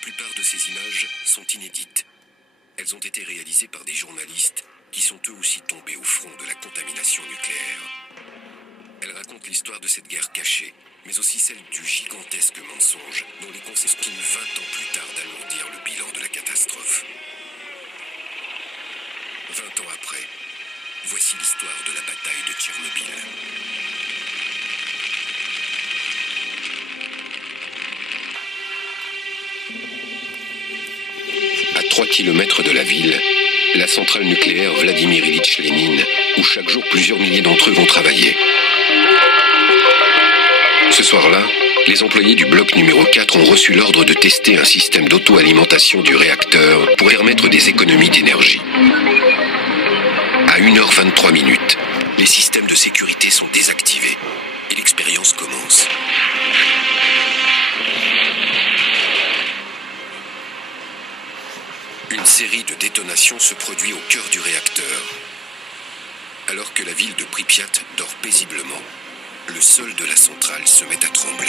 plupart de ces images sont inédites. Elles ont été réalisées par des journalistes qui sont eux aussi tombés au front de la contamination nucléaire. Elles racontent l'histoire de cette guerre cachée, mais aussi celle du gigantesque mensonge dont les conséquences finissent 20 ans plus tard d'alourdir le bilan de la catastrophe. 20 ans après, voici l'histoire de la bataille de Tchernobyl. À 3 kilomètres de la ville, la centrale nucléaire Vladimir Ilitch Lénine, où chaque jour plusieurs milliers d'entre eux vont travailler. Ce soir-là, les employés du bloc numéro 4 ont reçu l'ordre de tester un système d'auto-alimentation du réacteur pour permettre des économies d'énergie. À 1h23, les systèmes de sécurité sont désactivés et l'expérience commence. Une série de détonations se produit au cœur du réacteur. Alors que la ville de Pripyat dort paisiblement, le sol de la centrale se met à trembler.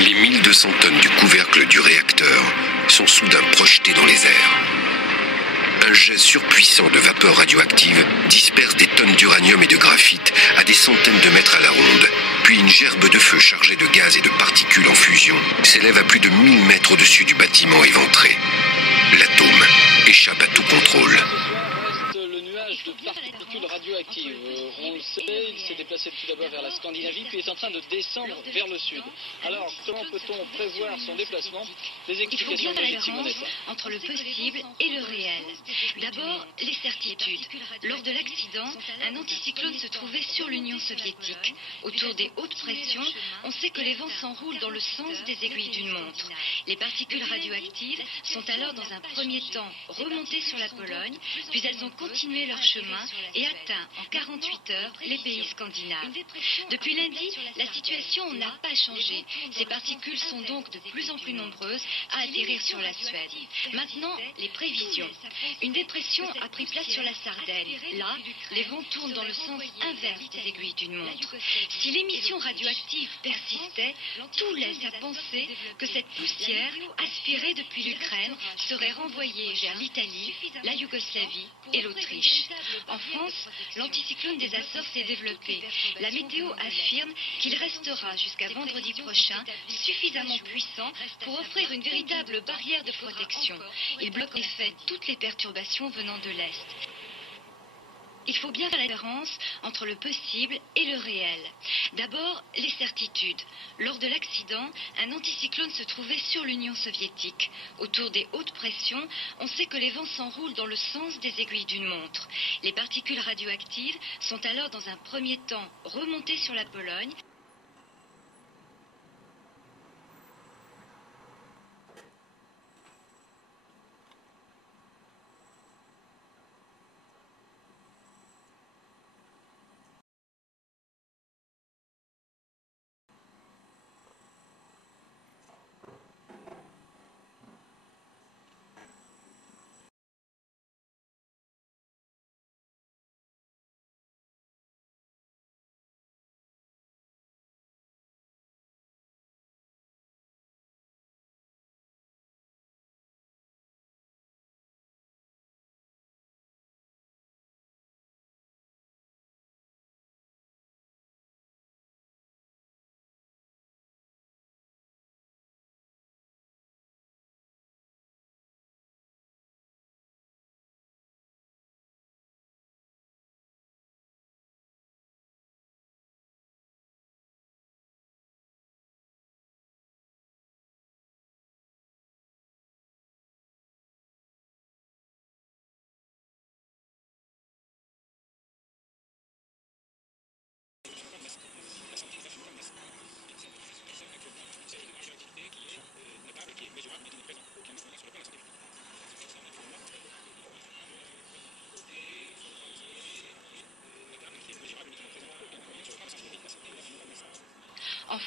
Les 1200 tonnes du couvercle du réacteur sont soudain projetées dans les airs. Un jet surpuissant de vapeur radioactive disperse des tonnes d'uranium et de graphite à des centaines de mètres à la ronde. Puis une gerbe de feu chargée de gaz et de particules en fusion s'élève à plus de 1000 mètres au-dessus du bâtiment éventré. L'atome échappe à tout contrôle. Le nuage de particules radioactives, on le sait, il s'est déplacé tout d'abord vers la Scandinavie, puis est en train de descendre vers le sud. Alors, comment peut-on prévoir son déplacement? Les explications de Brigitte Simonetta. Entre le possible et le réel. D'abord, les certitudes. Lors de l'accident, un anticyclone se trouvait sur l'Union soviétique. Autour des hautes pressions, on sait que les vents s'enroulent dans le sens des aiguilles d'une montre. Les particules radioactives sont alors dans un premier temps remontées sur la Pologne, puis elles ont continué leur chemin et atteint en 48 heures les pays scandinaves. Depuis lundi, la situation n'a pas changé. Ces particules sont donc de plus en plus nombreuses à atterrir sur la Suède. Maintenant, les prévisions. Une dépression a pris place sur la Sardaigne. Là, les vents tournent dans le sens inverse des aiguilles d'une montre. Si l'émission radioactive persistait, tout laisse à penser que cette poussière, aspirée depuis l'Ukraine, serait renvoyée vers l'Italie, la Yougoslavie et l'Autriche. En France, l'anticyclone des Açores s'est développé. La météo affirme qu'il restera jusqu'à vendredi prochain suffisamment puissant pour offrir une véritable barrière de protection. Il bloque en effet toutes les perturbations venant de l'Est. Il faut bien faire la différence entre le possible et le réel. D'abord, les certitudes. Lors de l'accident, un anticyclone se trouvait sur l'Union soviétique. Autour des hautes pressions, on sait que les vents s'enroulent dans le sens des aiguilles d'une montre. Les particules radioactives sont alors dans un premier temps remontées sur la Pologne.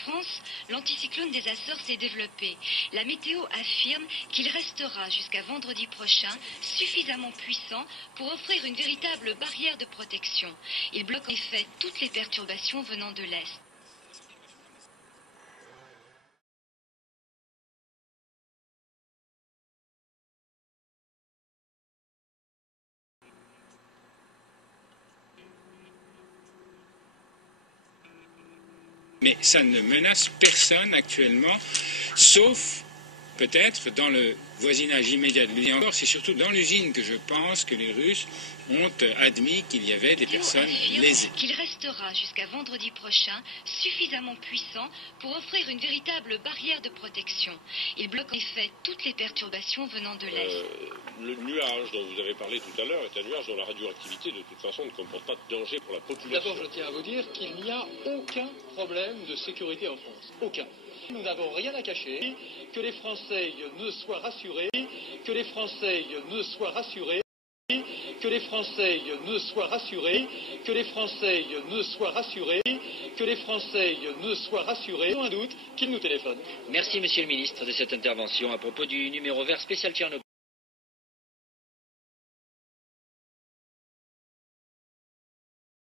France, l'anticyclone des Açores s'est développé. La météo affirme qu'il restera jusqu'à vendredi prochain suffisamment puissant pour offrir une véritable barrière de protection. Il bloque en effet toutes les perturbations venant de l'Est. Mais ça ne menace personne actuellement, sauf peut-être dans le voisinage immédiat de l'usine. Encore, c'est surtout dans l'usine que je pense que les Russes ont admis qu'il y avait des personnes lésées. Qu'il restera jusqu'à vendredi prochain suffisamment puissant pour offrir une véritable barrière de protection. Il bloque en effet toutes les perturbations venant de l'Est. Le nuage dont vous avez parlé tout à l'heure est un nuage dont la radioactivité de toute façon ne comporte pas de danger pour la population. D'abord, je tiens à vous dire qu'il n'y a aucun problème de sécurité en France. Aucun. Nous n'avons rien à cacher. Que les Français ne soient rassurés. Que les Français ne soient rassurés. Que les Français ne soient rassurés. Que les Français ne soient rassurés. Que les Français ne soient rassurés. Sans un doute qu'ils nous téléphonent. Merci, Monsieur le Ministre, de cette intervention à propos du numéro vert spécial Tchernobyl.